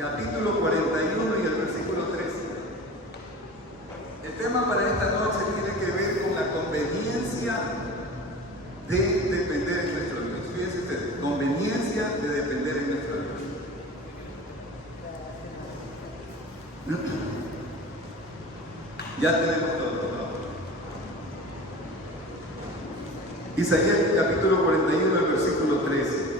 capítulo 41 y el versículo 13. El tema para esta noche tiene que ver con la conveniencia de depender en nuestro Dios. Fíjense ustedes, conveniencia de depender en nuestro Dios. Ya tenemos todo, ¿no? Isaías capítulo 41, el versículo 13.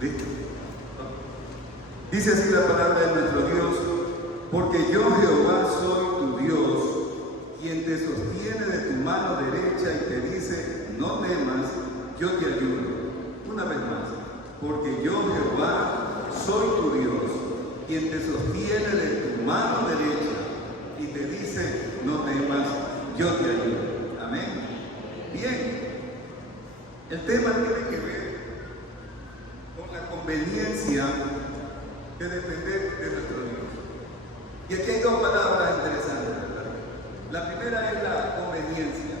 ¿Listo? Dice así la palabra de nuestro Dios: porque yo, Jehová, soy tu Dios, quien te sostiene de tu mano derecha y te dice, no temas, yo te ayudo. Una vez más, porque yo, Jehová, soy tu Dios, quien te sostiene de tu mano derecha y te dice, no temas, yo te ayudo. Amén. Bien, el tema tiene que ver con la conveniencia de depender de nuestro Dios. Y aquí hay dos palabras interesantes, ¿verdad? La primera es la conveniencia.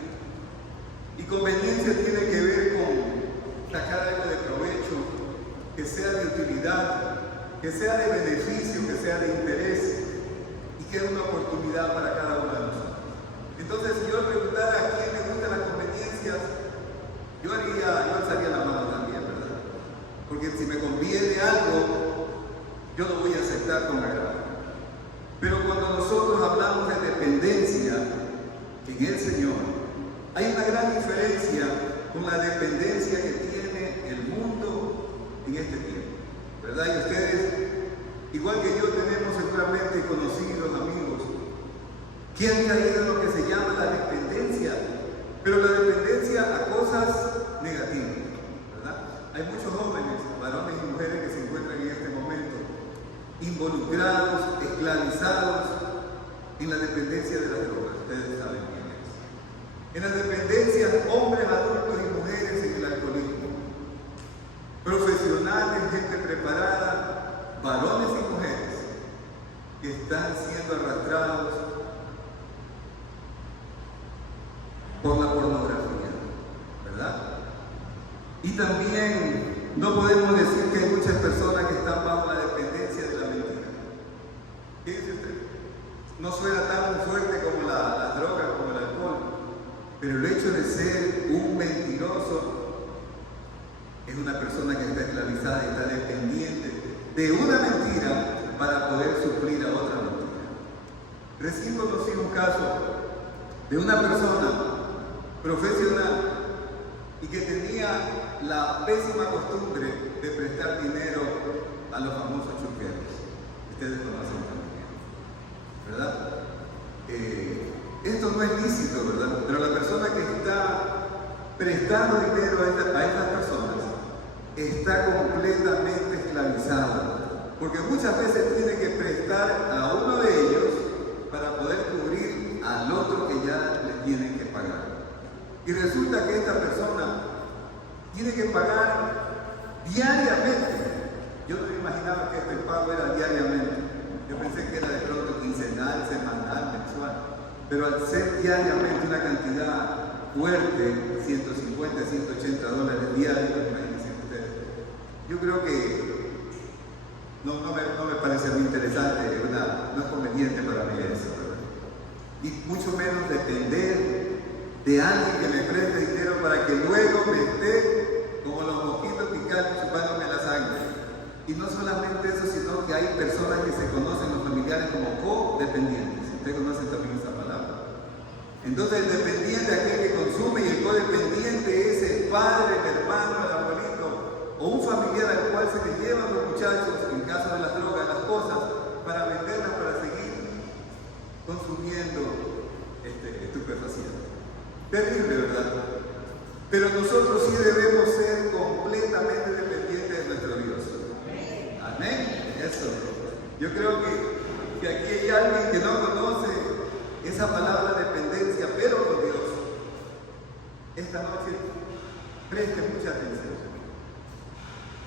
Y conveniencia tiene que ver con sacar algo de provecho, que sea de utilidad, que sea de beneficio, que sea de interés y que es una oportunidad para cada uno de nosotros. Entonces, si yo preguntara a quién le gustan las conveniencias, yo alzaría la mano también, ¿verdad? Porque si me conviene algo, yo lo voy a aceptar con agrado. Pero cuando nosotros hablamos de dependencia en el Señor, hay una gran diferencia con la dependencia que tiene el mundo en este tiempo, ¿verdad? Y ustedes, igual que yo, tenemos seguramente conocidos, amigos, que han caído en lo que se llama la dependencia, pero la dependencia a cosas negativas, ¿verdad? Hay muchos jóvenes, varones y mujeres que se encuentran en este momento involucrados, esclavizados en la dependencia de las drogas. Ustedes saben quién es. En las dependencias, hombres, adultos y mujeres en el alcoholismo. Profesionales, gente preparada, varones y mujeres que están siendo arrastrados por la pornografía, ¿verdad? Y también no podemos decir que hay muchas personas que están bajo la dependencia de la mentira. Fíjense usted, no suena tan fuerte como las drogas, como el alcohol, pero el hecho de ser un mentiroso es una persona que está esclavizada y está dependiente de una mentira para poder suplir a otra mentira. Recién conocí un caso de una persona profesional y que tenía la pésima costumbre de prestar dinero a los famosos churqueros. Ustedes conocen también, ¿verdad? Esto no es lícito, ¿verdad? Pero la persona que está prestando dinero a estas personas está completamente esclavizada, porque muchas veces tiene que prestar a uno de ellos para poder cubrir al otro que ya le tienen que pagar. Y resulta que esta persona tiene que pagar diariamente. Yo no me imaginaba que este pago era diariamente. Yo pensé que era de pronto quincenal, semanal, mensual. Pero al ser diariamente una cantidad fuerte, 150, 180 dólares diarios, imagínense ustedes. Yo creo que no me parece muy interesante, no es conveniente para mí eso, ¿verdad? Y mucho menos depender de alguien que me preste dinero para que luego me esté como los mosquitos picando, chupándome la sangre. Y no solamente eso, sino que hay personas que se conocen, los familiares, como codependientes. Ustedes conocen también esa palabra. Entonces el dependiente, aquel que consume, y el codependiente es el padre, el hermano, el abuelito, o un familiar al cual se le llevan los muchachos, en caso de las drogas, las cosas, para venderlas, para seguir consumiendo estupefacientes. Terrible, ¿verdad? Pero nosotros sí debemos ser completamente dependientes de nuestro Dios. Amén. Eso. Yo creo que aquí hay alguien que no conoce esa palabra dependencia, pero con Dios. Esta noche preste mucha atención.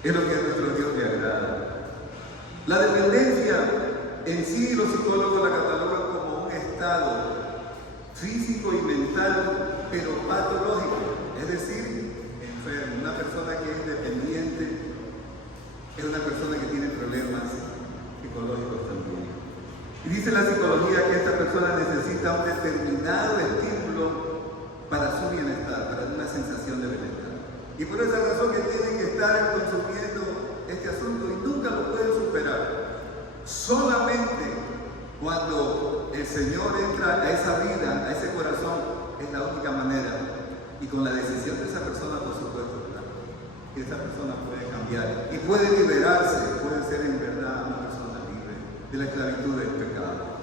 Es lo que a nuestro Dios le agrada. La dependencia en sí, los psicólogos la catalogan como un estado físico y mental funcional, pero patológico, es decir, enfermo. Una persona que es dependiente es una persona que tiene problemas psicológicos también. Y dice la psicología que esta persona necesita un determinado estímulo para su bienestar, para una sensación de bienestar. Y por esa razón que tienen que estar consumiendo este asunto y nunca lo pueden superar. Solamente cuando el Señor entra a esa vida, a ese corazón, es la única manera. Y con la decisión de esa persona, por supuesto, ¿verdad?, que esa persona puede cambiar y puede liberarse, puede ser en verdad una persona libre de la esclavitud del pecado.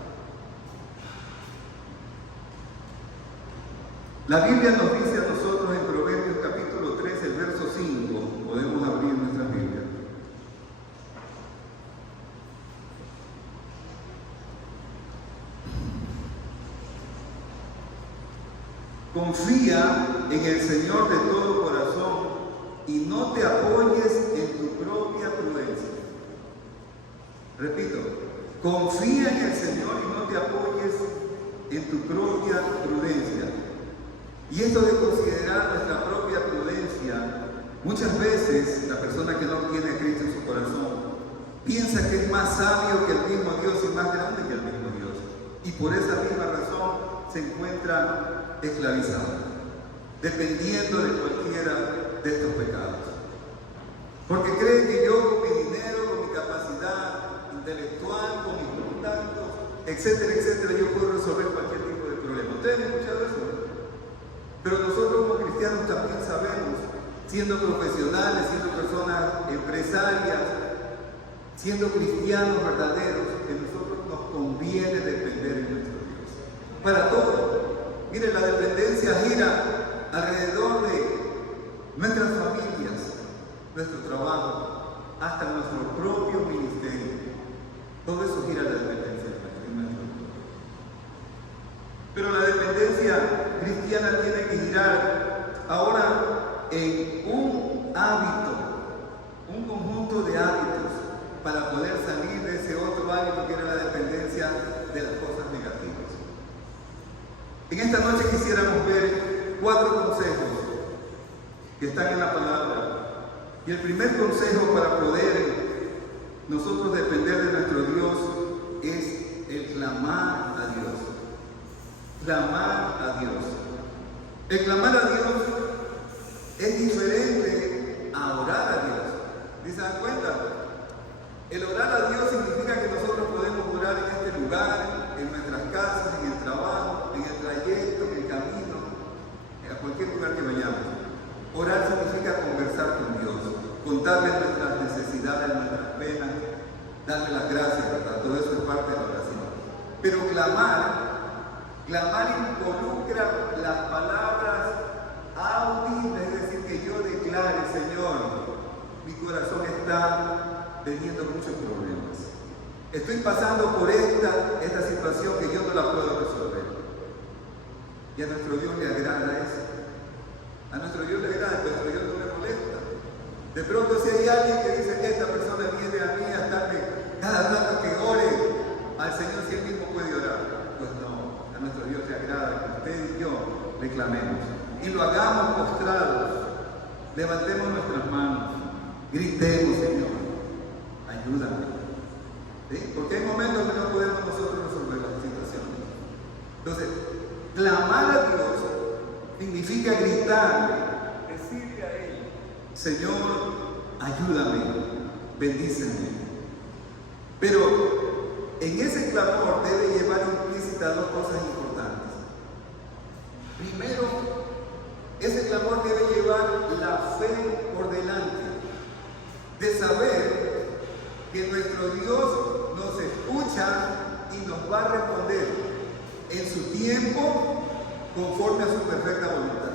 La Biblia nos dice a nosotros en Proverbios capítulo 3, el verso 5, podemos abrir nuestra Biblia. Confía en el Señor de todo corazón y no te apoyes en tu propia prudencia. Repito, confía en el Señor y no te apoyes en tu propia prudencia. Y esto de considerar nuestra propia prudencia, muchas veces la persona que no tiene a Cristo en su corazón piensa que es más sabio que el mismo Dios y más grande que el mismo Dios. Y por esa misma razón se encuentra esclavizado, dependiendo de cualquiera de estos pecados. Porque cree que yo con mi dinero, con mi capacidad intelectual, con mis contactos, etcétera, etcétera, yo puedo resolver cualquier tipo de problema. ¿Ustedes han escuchado eso? Pero nosotros como cristianos también sabemos, siendo profesionales, siendo personas empresarias, siendo cristianos verdaderos, que a nosotros nos conviene depender de nuestro Dios. Para todo. Mire, la dependencia gira alrededor de nuestras familias, nuestro trabajo, hasta nuestro propio ministerio. Todo eso gira la dependencia en nuestro Dios. Pero la dependencia cristiana tiene que girar ahora en un hábito, un conjunto de hábitos para poder salir de ese otro hábito que era la dependencia de las cosas negativas. En esta noche quisiéramos ver 4 consejos que están en la palabra. Y el primer consejo para poder nosotros depender de nuestro Dios es el clamar a Dios. Clamar a Dios. El clamar a Dios es diferente a orar a Dios. ¿Se dan cuenta? El orar a Dios significa que nosotros podemos orar en este lugar, en nuestras casas, en el trabajo, en el trayecto, en el camino, a cualquier lugar que vayamos. Orar significa conversar con Dios, contarle nuestras necesidades, nuestras penas, darle las gracias, ¿verdad? Todo eso es parte de la oración. Pero clamar involucra las palabras audibles, es decir, que yo declare, Señor, mi corazón está teniendo muchos problemas. Estoy pasando por esta situación que yo no la puedo resolver. Y a nuestro Dios le agrada eso. A nuestro Dios le agrada, a nuestro Dios no le molesta. De pronto si hay alguien que dice que esta persona viene a mí a estarme cada rato que ore al Señor si él mismo puede orar. Pues no, a nuestro Dios le agrada que usted y yo le clamemos. Y lo hagamos postrados. Levantemos nuestras manos. Gritemos, Señor, ayúdame. ¿Sí? Porque hay momentos que no podemos nosotros resolver las situaciones. Entonces, clamar a Dios significa gritarle, decirle a Él, Señor, ayúdame, bendíceme. Pero en ese clamor debe llevar implícitas 2 cosas importantes. Primero, ese clamor debe llevar la fe por delante, de saber que nuestro Dios nos escucha y nos va a responder en su tiempo conforme a su perfecta voluntad.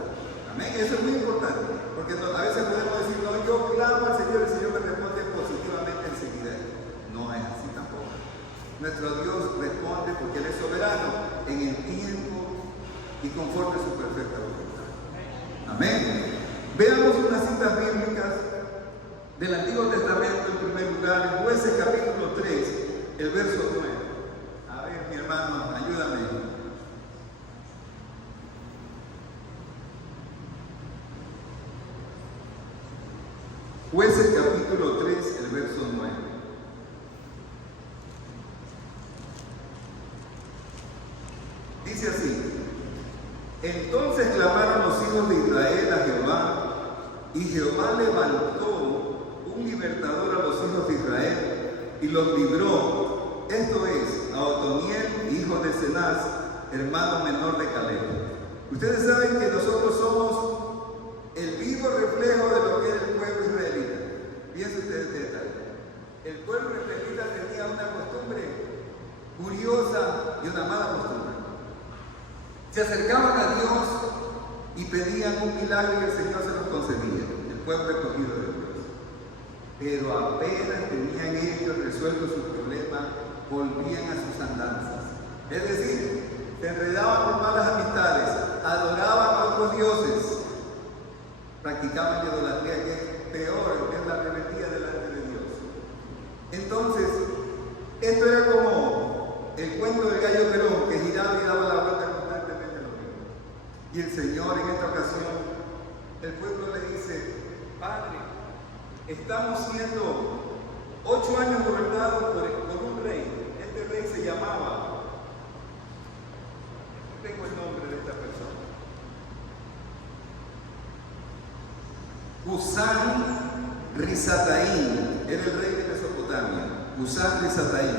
Amén. Eso es muy importante, porque a veces podemos decir, no, yo clamo al Señor y el Señor me responde positivamente enseguida. No es así tampoco. Nuestro Dios responde porque Él es soberano en el tiempo y conforme a su perfecta voluntad. Amén. Veamos unas citas bíblicas del Antiguo Testamento en primer lugar, en Jueces capítulo 3, el verso 9. A ver, mi hermano, ayúdame. Jueces capítulo 3, el verso 9. Dice así: entonces clamaron los hijos de Israel a Jehová, y Jehová levantó un libertador a los hijos de Israel, y los libró, esto es, a Otoniel, hijo de Cenaz, hermano menor de Caleb. Ustedes saben que nosotros somos el vivo reflejo de lo que era el pueblo israelita. Fíjense ustedes este detalle. El pueblo israelita tenía una costumbre curiosa y una mala costumbre. Se acercaban a Dios y pedían un milagro y el Señor se los concedía, el pueblo escogido de Dios. Pero apenas tenían ellos resuelto su problema, volvían a sus andanzas. Es decir, se enredaban con malas amistades, adoraban a otros dioses, practicaban idolatría, que es peor, que es la rebeldía delante de Dios. Entonces, esto era como el cuento del gallo Perón, que giraba y daba la vuelta constantemente lo mismo. Y el Señor en esta ocasión, el pueblo le dice: Padre, estamos siendo 8 años gobernados por un rey. Este rey se llamaba, no tengo el nombre de esta persona, Husán-Risataim, era el rey de Mesopotamia. Husán-Risataim.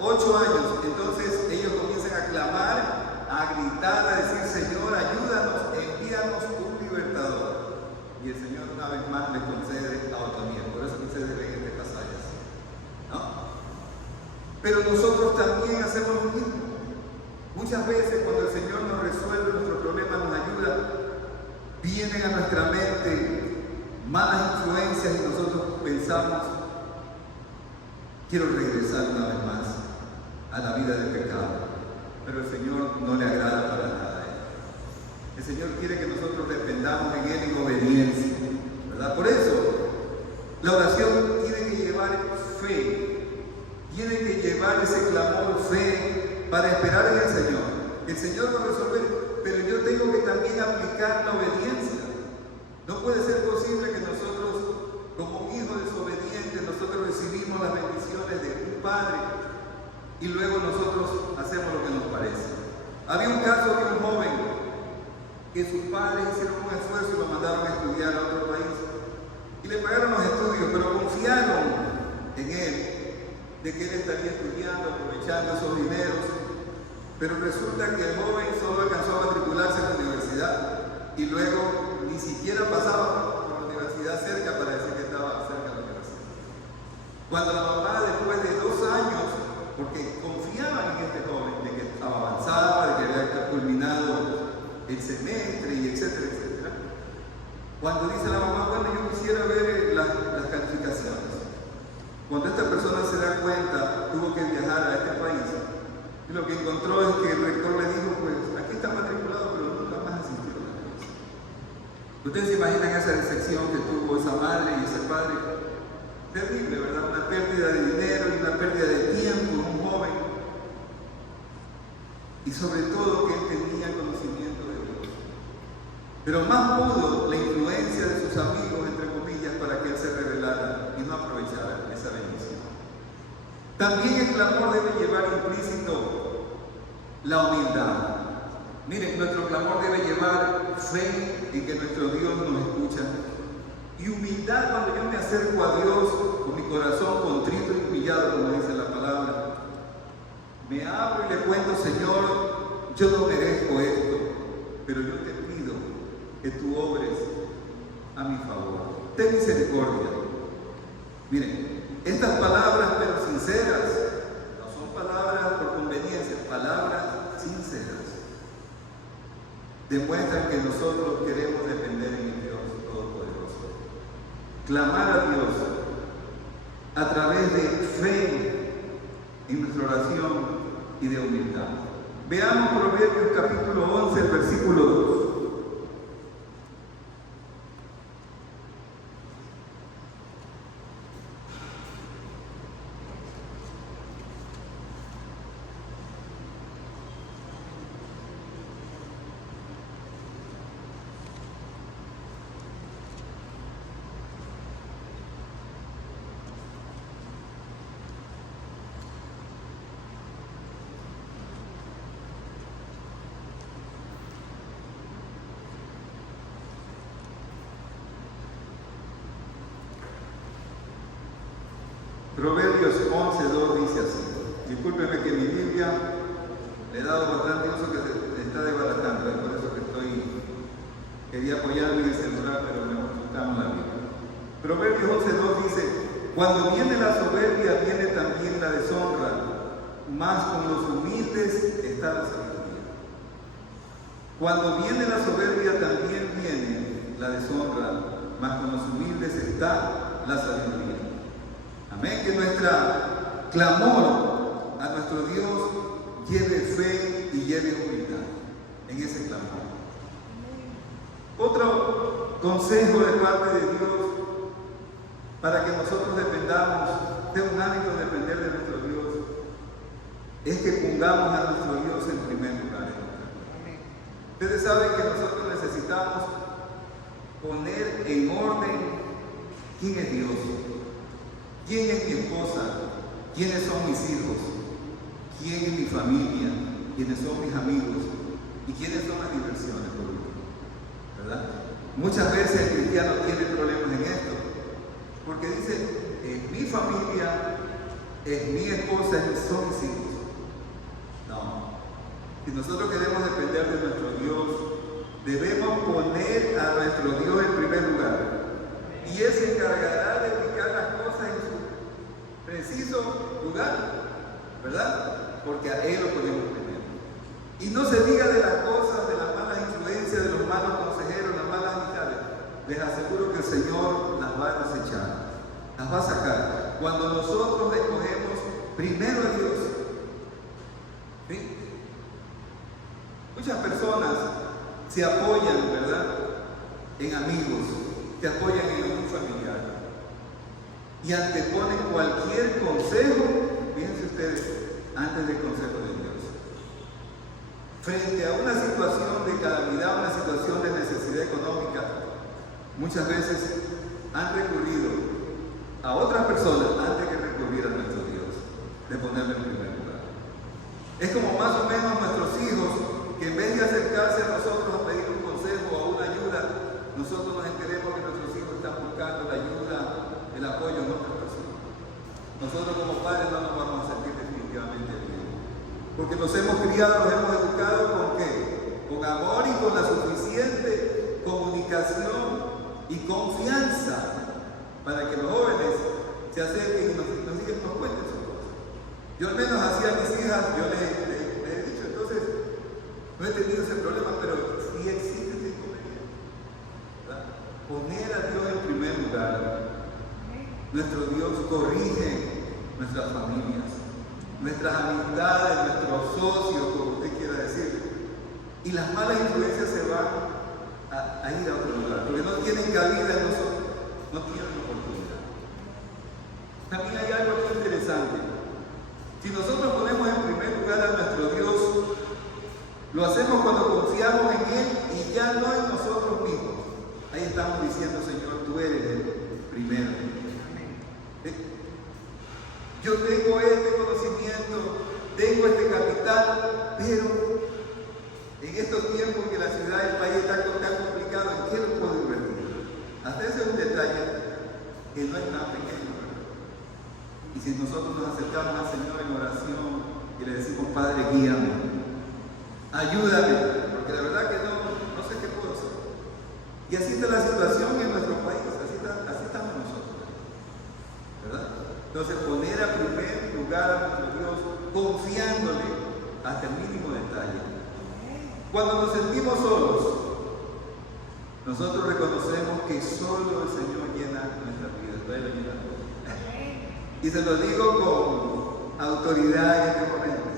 8 años. Entonces ellos comienzan a clamar, a gritar, a decir: Señor, ayúdanos, envíanos un libertador. Y el Señor una vez más le concede a Otoniel. Por eso ustedes ven este pasaje así, ¿no? Pero nosotros también hacemos lo mismo. Muchas veces cuando el Señor nos resuelve nuestro problema, nos ayuda, vienen a nuestra mente malas influencias y nosotros pensamos: quiero regresar una vez más a la vida del pecado. Pero el Señor no le agrada para nada a Él. El Señor quiere que nosotros dependamos en Él en obediencia, ¿verdad? Por eso, la oración tiene que llevar fe, tiene que llevar ese clamor, fe, para esperar en el Señor. El Señor va a resolver, pero yo tengo que también aplicar la obediencia. No puede ser posible que nosotros, como un hijo desobediente, nosotros recibimos las bendiciones de un padre y luego nosotros hacemos lo que nos parece. Había un caso de un joven que sus padres hicieron un esfuerzo y lo mandaron a estudiar a otro país y le pagaron los estudios, pero confiaron en él, de que él estaría estudiando, aprovechando esos dineros. Pero resulta que el joven solo alcanzó a matricularse en la universidad y luego ni siquiera pasaba por la universidad cerca para decir que estaba cerca de la universidad. Cuando la mamá, después de 2 años, porque confiaban en este joven, de que avanzaba, de que había culminado el semestre y etcétera, etcétera, cuando dice la mamá: bueno, yo quisiera ver las calificaciones. Cuando esta persona se da cuenta, tuvo que viajar a este país y lo que encontró es que el rector le dijo: pues aquí está matriculado, pero nunca más asistió a la clase. Ustedes se imaginan esa decepción que tuvo esa madre y ese padre. Terrible, ¿verdad? Una pérdida de dinero y una pérdida de tiempo en un joven. Y sobre todo que él tenía conocimiento de Dios. Pero más pudo la influencia de sus amigos, entre comillas, para que él se rebelara y no aprovechara esa bendición. También el clamor debe llevar implícito la humildad. Miren, nuestro clamor debe llevar fe en que nuestro Dios nos escucha. Y humildad cuando yo me acerco a Dios con mi corazón contrito y humillado, como dice la palabra. Me abro y le cuento: Señor, yo no merezco esto, pero yo te pido que tú obres a mi favor. Ten misericordia. Miren, estas palabras, pero sinceras, no son palabras por conveniencia, palabras sinceras, demuestran que nosotros queremos depender en el Dios Todopoderoso. Clamar a Dios a través de fe en nuestra oración y de humildad. Veamos Proverbios capítulo 11, el versículo 2. Proverbios 11:2 dice así. Discúlpeme que mi Biblia le he dado bastante uso que se está desbaratando, por eso que quería apoyarme en el celular, pero me buscamos la Biblia. Proverbios 11:2 dice: cuando viene la soberbia, viene también la deshonra, mas con los humildes está la sabiduría. Cuando viene la soberbia, también viene la deshonra, mas con los humildes está la sabiduría. Amén. Que nuestra clamor a nuestro Dios lleve fe y lleve humildad en ese clamor. Otro consejo de parte de Dios para que nosotros dependamos de un hábito de depender de nuestro Dios es que pongamos a nuestro Dios en primer lugar. Ustedes saben que nosotros necesitamos poner en orden quién es Dios, quién es mi esposa, quiénes son mis hijos, quién es mi familia, quiénes son mis amigos y quiénes son las diversiones, por último, ¿verdad? Muchas veces el cristiano tiene problemas en esto, porque dice, es mi familia, es mi esposa, son mis hijos. No. Si nosotros queremos depender de nuestro Dios, debemos poner a nuestro Dios en primer lugar. Y Él se encargará de aplicar las cosas en su preciso lugar, ¿verdad? Porque a Él lo podemos tener. Y no se diga de las cosas, de las malas influencias, de los malos consejeros, las malas amistades. Les aseguro que el Señor las va a desechar, las va a sacar. Cuando nosotros escogemos primero a Dios, ¿sí? Muchas personas se apoyan, ¿verdad?, en amigos, se apoyan en algún familiar y anteponen cualquier consejo, fíjense ustedes, antes del consejo de Dios. Frente a una situación de calamidad, una situación de necesidad económica, muchas veces han recurrido a otras personas antes que recurrir a nuestro Dios, de ponerlo en primer lugar. Es como más o menos nuestros hijos, que en vez de acercarse a nosotros a pedir un consejo o una ayuda, nosotros nos enteremos que nuestros hijos están buscando la ayuda, el apoyo en otras personas. Nosotros como padres no nos vamos a sentir definitivamente bien, porque nos hemos criado, nos hemos educado ¿con qué? Con amor y con la suficiente comunicación y confianza para que los jóvenes se acerquen y nos cuenten sus cosas. Yo al menos hacía a mis hijas, yo les he dicho, entonces no he tenido ese problema, pero sí existe ese inconveniente, ¿verdad? Poner a Dios en primer lugar. Nuestro Dios corrige nuestras familias, nuestras amistades, nuestros socios, como usted quiera decir, y las malas influencias se van a ir a otro lugar, porque no tienen cabida en nosotros, no tienen oportunidad. También hay algo aquí interesante. Si nosotros ponemos en primer lugar a nuestro Dios, lo hacemos cuando confiamos en Él y ya no en nosotros mismos. Ahí estamos diciendo, Señor, tú eres el primero. Yo tengo este conocimiento, tengo este capital, pero en estos tiempos que la ciudad y el país está tan complicado, ¿en qué lo puedo invertir? Hasta ese es un detalle que no es tan pequeño, ¿verdad? Y si nosotros nos acercamos al Señor en oración y le decimos, Padre, guíame, ayúdame, porque la verdad que no sé qué puedo hacer. Y así está la situación en nuestro país, así estamos nosotros, ¿verdad? Entonces, poner a primer lugar a nuestro Dios, confiándole hasta el mínimo detalle. Cuando nos sentimos solos, nosotros reconocemos que solo el Señor llena nuestra vida, Él lo llena todo. Y se lo digo con autoridad en este momento.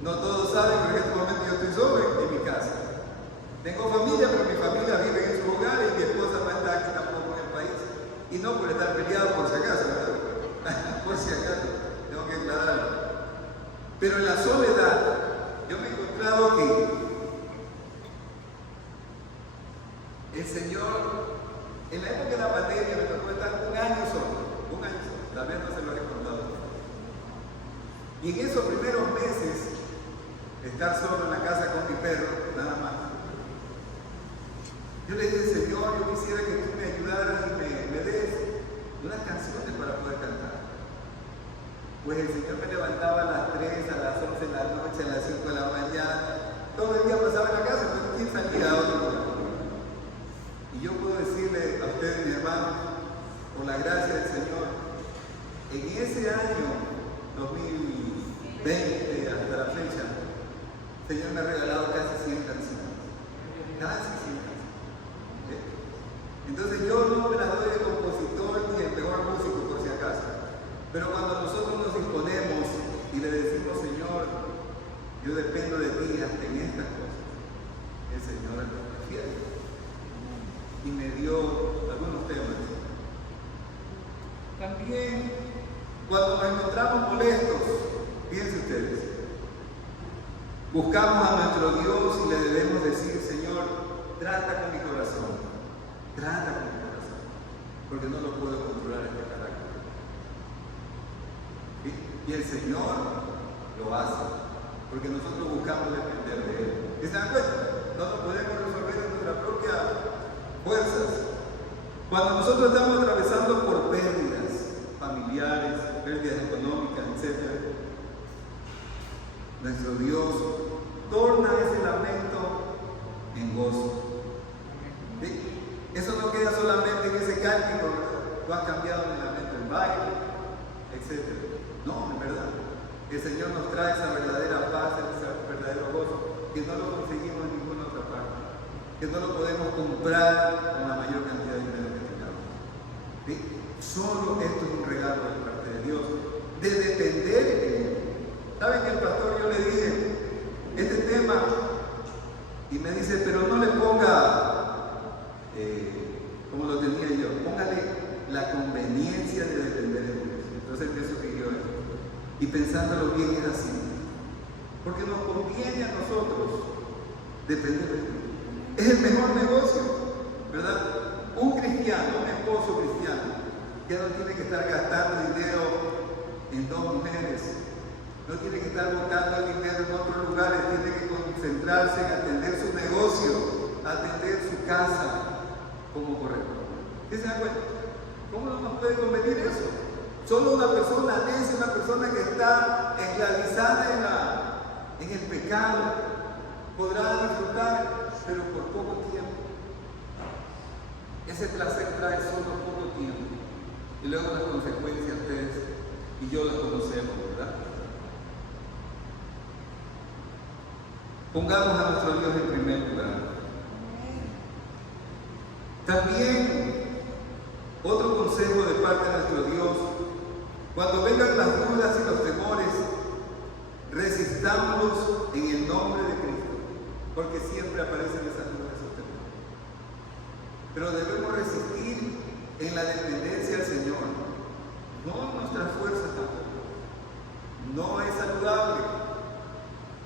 No todos saben, pero en este momento yo estoy solo en mi casa. Tengo familia, pero mi familia vive en su hogar y mi esposa no está aquí tampoco en el país. Y no por estar peleado por si acaso, ¿verdad? Por si acaso, tengo que aclararlo. Pero en la soledad, yo me he encontrado que el Señor, en la época de la pandemia, me tocó estar un año solo, tal vez no se lo he contado. Y en esos primeros meses, estar solo en la casa con mi perro, nada más. Yo le dije, Señor, yo quisiera que tú me ayudaras y me des unas canciones para poder cantar. Pues el Señor me levantaba a las 3, a las 11 de la noche, a las 5 de la mañana. Todo el día pasaba en la casa, entonces ¿quién salía a otro lugar? Y yo puedo decirle a ustedes, mis hermanos, por la gracia del Señor, en ese año 2020 hasta la fecha, el Señor me ha regalado casi 100 canciones. Casi 100 canciones. Entonces yo no me las doy de compositor ni el mejor músico por si acaso. Pero cuando nosotros nos disponemos y le decimos, Señor, yo dependo de ti hasta en estas cosas, el Señor es fiel. Y me dio algunos temas. También, cuando nos encontramos molestos, fíjense ustedes, buscamos a nuestro Dios y le debemos decir, Señor, trata con mi corazón, porque no lo puedo controlar este carácter. ¿Sí? Y el Señor lo hace, porque nosotros buscamos depender de Él. ¿Y se dan cuenta? No lo podemos resolver en nuestras propias fuerzas. Cuando nosotros estamos atravesando por pérdidas familiares, pérdidas económicas, etc., nuestro Dios torna ese lamento en gozo. ¿Sí? Eso no queda solamente en ese cántico, tú has cambiado mi lamento en baile, etc. No, en verdad. El Señor nos trae esa verdadera paz, ese verdadero gozo, que no lo conseguimos en ninguna otra parte, que no lo podemos comprar con la mayor cantidad de dinero que tengamos. ¿Sí? Solo esto es un regalo de parte de Dios, de depender de Él. ¿Saben que el pastor yo le dije este tema y me dice, pero no le ponga como lo tenía yo, póngale la conveniencia de depender de Dios? Entonces me sugirió esto. Y pensándolo bien es así, porque nos conviene a nosotros depender de Dios. Es el mejor negocio, ¿verdad? Un cristiano, un esposo cristiano, ya no tiene que estar gastando dinero en dos mujeres, no tiene que estar botando el dinero en otros lugares, tiene que concentrarse en atender su negocio, atender su casa como correcto. ¿Qué se dan cuenta? ¿Cómo no nos puede convenir eso? Solo una persona necia, una persona que está esclavizada en el pecado, podrá disfrutar, pero por poco tiempo. Ese placer trae solo poco tiempo. Y luego las consecuencias ustedes y yo las conocemos, ¿verdad? Pongamos a nuestro Dios en primer lugar. También, otro consejo de parte de nuestro Dios: cuando vengan las dudas y los temores, resistámoslos en el nombre de Cristo, porque siempre aparecen esas dudas y esos temores. Pero debemos resistir en la dependencia del Señor, no en nuestras fuerzas tampoco. No es saludable.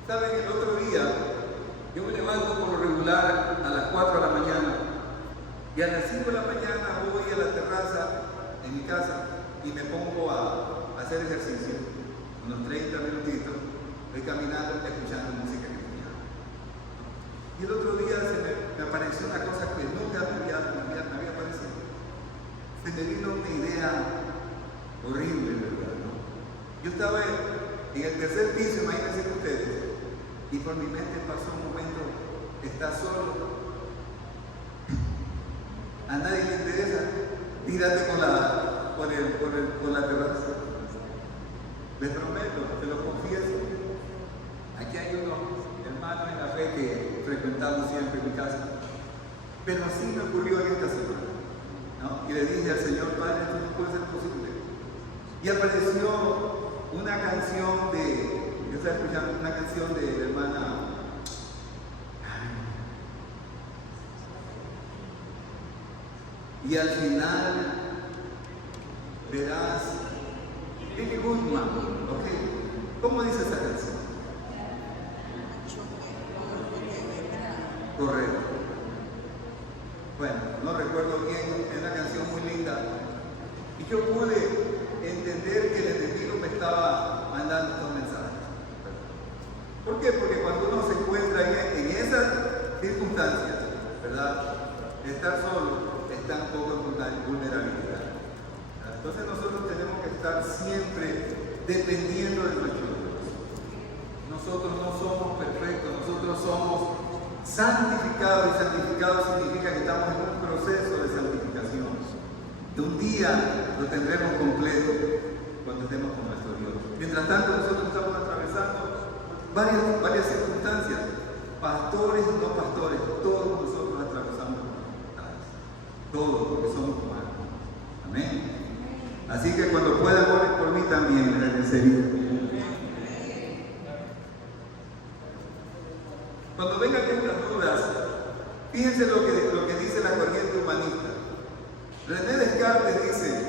¿Saben? El otro día, yo me levanto por lo regular a las 4 de la mañana. Y a las 5 de la mañana voy a la terraza en mi casa y me pongo a hacer ejercicio. Unos 30 minutitos, voy caminando, escuchando música cristiana. Y el otro día me apareció una cosa que nunca me había aparecido. Se me vino una idea horrible, ¿verdad? ¿No? Yo estaba en el tercer piso, imagínense ustedes, y por mi mente pasó un momento, está solo. A nadie le interesa, tírate con la terraza. Les prometo, te lo confieso. Aquí hay unos hermanos en la fe que frecuentamos siempre en mi casa. Pero así me ocurrió en esta semana, ¿no? Y le dije al Señor, Padre, esto no puede ser posible. Y apareció una canción yo estaba escuchando una canción de la hermana. Y al final verás Billy Goodman, ¿ok? ¿Cómo dice esa canción? Correcto. Bueno, no recuerdo bien, es una canción muy linda. Y yo pude entender que el enemigo me estaba mandando estos mensajes. ¿Por qué? Porque cuando uno se encuentra en esas circunstancias, ¿verdad? Estar solo está un poco en vulnerabilidad. Entonces nosotros tenemos que estar siempre dependiendo de nuestro Dios. Nosotros no somos perfectos, nosotros somos santificados, y santificados significa que estamos en un proceso de santificación. De un día lo tendremos completo cuando estemos con nuestro Dios. Mientras tanto, nosotros estamos atravesando varias circunstancias, pastores y no pastores, todos nosotros atravesamos dificultades, todos, porque somos humanos. Amén. Así que cuando puedan, oren por mí también, me agradecería. Cuando vengan estas dudas, fíjense lo que dice la corriente humanista. René Descartes dice: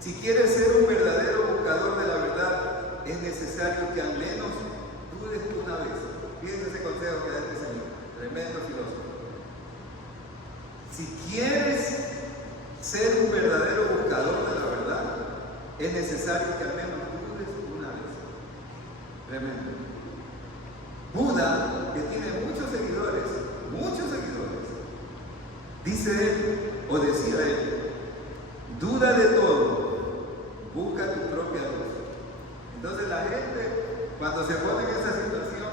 si quieres ser un verdadero buscador de la verdad, es necesario que al menos dudes una vez. Fíjense ese consejo que da este señor, tremendo filósofo. Si quieres ser un verdadero buscador de la verdad, es necesario que al menos dudes una vez. Tremendo. Buda, que tiene muchos seguidores, dice él, o decía él: duda de todo, busca tu propia luz. Entonces la gente, cuando se pone en esa situación,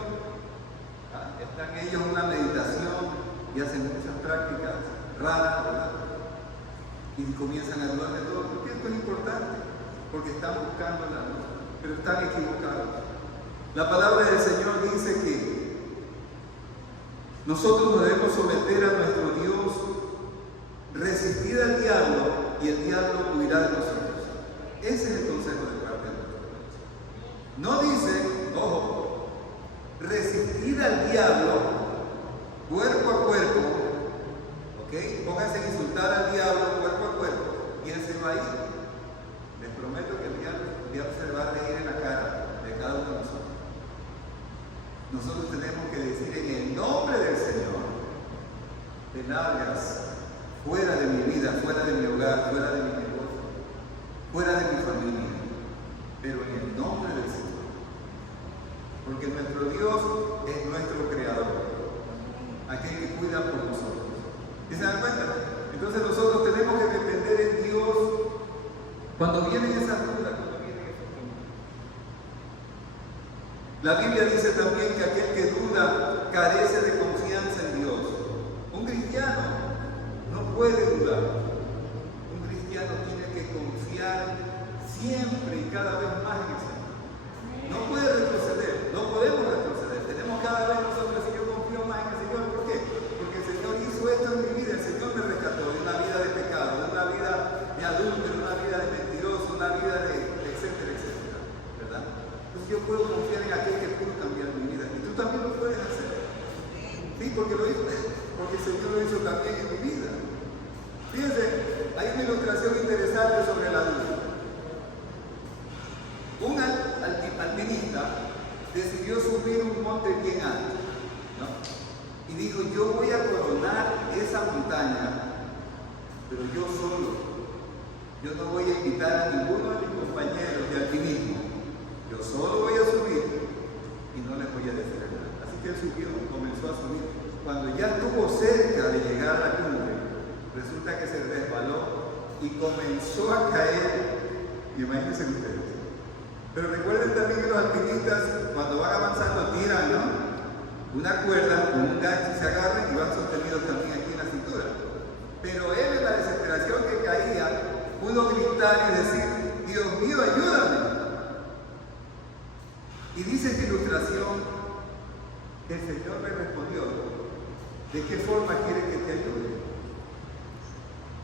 están ellos en una meditación y hacen muchas prácticas raras, ¿verdad? Y comienzan a dudar de todo. ¿Por qué esto es importante? Porque están buscando la luz, pero están equivocados. La palabra del Señor dice que nosotros nos debemos someter a nuestro Dios, resistir al diablo y el diablo huirá de nosotros. Ese es el consejo de parte de nuestro Dios. No dice, ojo, resistir al diablo cuerpo a cuerpo, ¿ok? Pónganse a insultar al diablo cuerpo a cuerpo y él se va a ir. Les prometo que el diablo se va a reír en la cara de cada uno de nosotros. Nosotros tenemos que decir: en el nombre del Señor, te largas fuera de mi vida, fuera de mi hogar, fuera de mi negocio, fuera de mi familia, pero en el nombre del Señor. Porque nuestro Dios es nuestro creador, aquel que cuida por nosotros. ¿Y se dan cuenta? Entonces nosotros tenemos que depender en Dios cuando vienen esas dudas, cuando vienen esos tiempos. La Biblia dice también que aquel que duda carece de confianza en Dios. Un cristiano no puede dudar. Un cristiano tiene que confiar siempre y cada vez más en el Señor. No puede retroceder, no podemos retroceder. Tenemos cada vez nosotros decir: yo confío más en el Señor. ¿Por qué? Porque el Señor hizo esto en mi vida. El Señor me rescató de una vida de pecado, de una vida de adúltero, de una vida de mentiroso, una vida de etcétera, etcétera. ¿Verdad? Entonces yo puedo confiar en aquel que pudo cambiar mi vida. Y tú también lo puedes hacer. Sí, porque lo hizo. Porque el Señor lo hizo también en mi vida. Fíjense, hay una ilustración interesante sobre la duda. Un alpinista decidió subir un monte bien alto, ¿no? Y dijo: yo voy a coronar esa montaña, pero yo solo. Yo no voy a invitar a ninguno de mis compañeros de alpinismo. Yo solo voy a subir y no les voy a decir nada. Así que él subió, comenzó a subir. Cuando ya estuvo cerca de llegar a la cumbre, resulta que se resbaló y comenzó a caer. Imagínense ustedes. Pero recuerden también que los alpinistas, cuando van avanzando, tiran, ¿no?, una cuerda con un gancho, se agarran y van sostenidos también aquí en la cintura. Pero él, en la desesperación que caía, pudo gritar y decir: Dios mío, ayúdame. Y dice esta ilustración que el Señor le respondió: ¿de qué forma quiere que te ayude?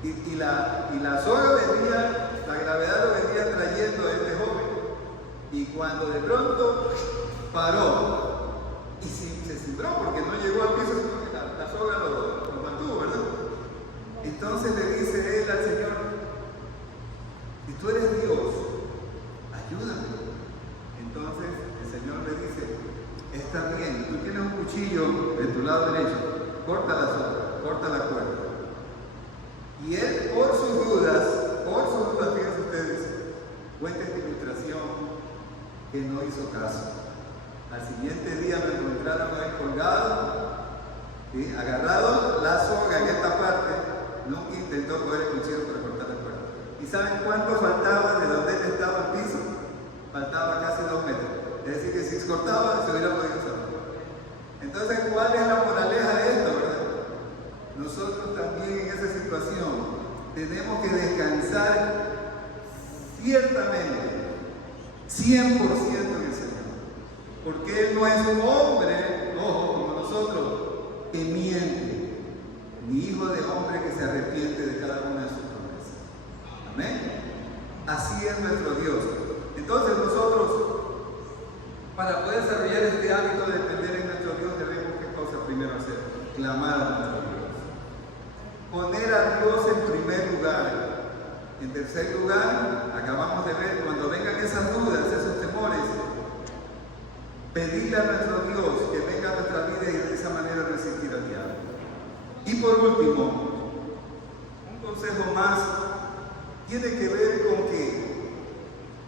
Y la soga venía, la gravedad lo venía trayendo a este joven. Y cuando de pronto paró y se cimbró, porque no llegó al piso, sino que la soga lo mantuvo, ¿verdad? Entonces le dice él al Señor: si tú eres Dios, ayúdame. Entonces el Señor le dice: está bien, tú tienes un cuchillo en tu lado derecho, corta la soga, corta la cuerda. Y él, por sus dudas, fíjense ustedes, cuenta esta ilustración, que no hizo caso. Al siguiente día lo encontraron ahí colgado, ¿sí?, agarrado la soga en esta parte. Nunca intentó coger el cuchillo para cortar la cuerda. ¿Y saben cuánto faltaba de donde él estaba al piso faltaba casi 2 metros. Es decir, que si se cortaba, se hubiera podido usar. Entonces, ¿cuál es la moraleja de esto, verdad? Nosotros también en esa situación tenemos que descansar ciertamente, 100% en el Señor. Porque Él no es un hombre, ojo, como nosotros, que miente, ni hijo de hombre que se arrepiente de cada una de sus promesas. Amén. Así es nuestro Dios. Entonces nosotros, para poder desarrollar este hábito de depender en nuestro Dios, debemos, ¿qué cosa primero hacer? Clamar a nuestro Dios. Poner a Dios en primer lugar. En tercer lugar, acabamos de ver, cuando vengan esas dudas, esos temores, pedirle a nuestro Dios que venga a nuestra vida y de esa manera resistir al diablo. Y por último, un consejo más tiene que ver con que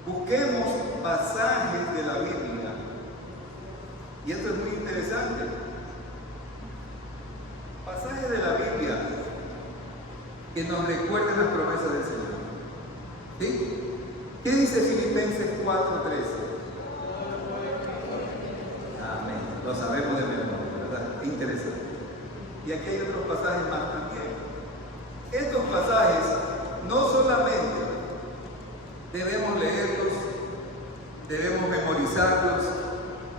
busquemos pasajes de la Biblia. Y esto es muy interesante. Pasajes de la Biblia que nos recuerden las promesas del Señor. ¿Sí? ¿Qué dice Filipenses 4:13? Amén. Lo sabemos de memoria, ¿verdad? Interesante. Y aquí hay otros pasajes más también. Estos pasajes no solamente debemos leerlos, debemos memorizarlos,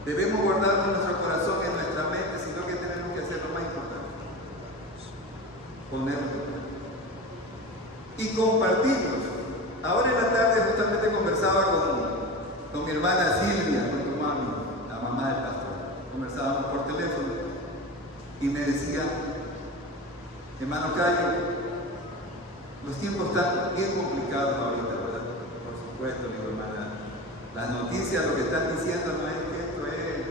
debemos guardarlos en nuestro corazón, en nuestra mente, sino que tenemos que hacer lo más importante: ponerlos y compartirlos. Ahora en la tarde justamente conversaba con mi hermana Silvia, con tu mami, la mamá del pastor. Conversábamos por teléfono y me decía: hermano Cayo, los tiempos están bien complicados ahorita, ¿verdad? Por supuesto, digo, hermana, las noticias, lo que están diciendo no es que esto es...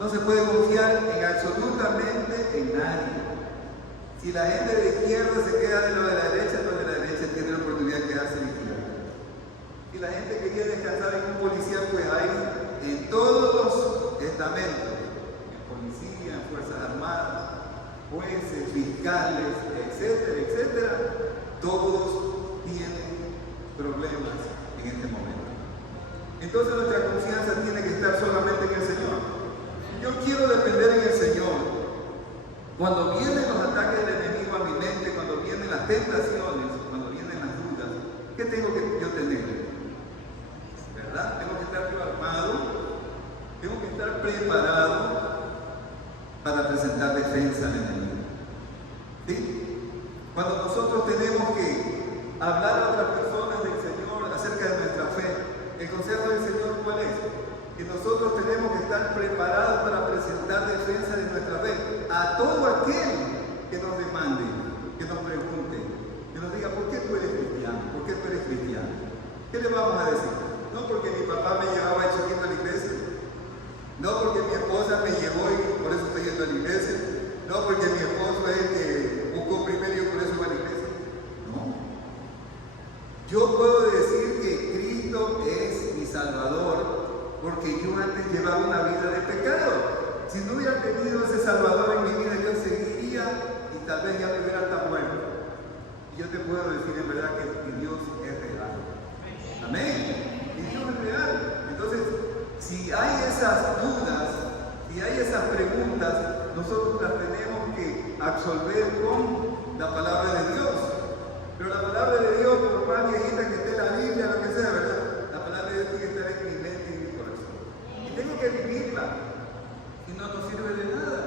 No se puede confiar en absolutamente en nadie. Si la gente de izquierda se queda de lo de la derecha, lo de la derecha tiene la oportunidad de quedarse de izquierda. Si la gente que quiere descansar en un policía, pues hay en todos los estamentos, en policía, en Fuerzas Armadas, jueces, fiscales, etcétera, etcétera, todos tienen problemas en este momento. Entonces nuestra confianza tiene que estar solamente en el Señor. Yo quiero depender en el Señor. Cuando vienen los ataques del enemigo a mi mente, cuando vienen las tentaciones, cuando vienen las dudas, ¿qué tengo que yo tener? ¿Verdad? Tengo que estar yo armado, tengo que estar preparado para presentar defensa al enemigo. ¿Sí? Cuando nosotros tenemos que hablar a otras personas del Señor acerca de nuestra fe, el consejo del Señor, ¿cuál es? Que nosotros tenemos que estar preparados para presentar defensa de nuestra fe a todo aquel que nos demande, que nos pregunte, que nos diga: ¿por qué tú eres cristiano? ¿Por qué tú eres cristiano? ¿Qué le vamos a decir? No porque mi papá me llevaba de chiquito a la iglesia, no porque mi esposa me llevó y por eso estoy yendo a la iglesia, no porque mi esposo es el que buscó primero y por eso va a la iglesia. No. Yo puedo decir que Cristo es mi Salvador porque yo antes llevaba una vida de pecado. Si no hubiera tenido ese Salvador en mi vida, yo seguiría y tal vez ya me hubiera hasta muerto. Y yo te puedo decir en verdad que Dios es real. Amén. Y Dios es real. Entonces, si hay esas dudas, si hay esas preguntas, nosotros las tenemos que absolver con la palabra de Dios. Pero la palabra de Dios, por más viejita que esté en la Biblia, lo que sea, ¿verdad? La palabra de Dios tiene que estar en mi mente y en mi corazón. Y tengo que vivirla. Y no nos sirve de nada.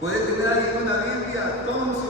Puede tener alguien una Biblia, Thompson,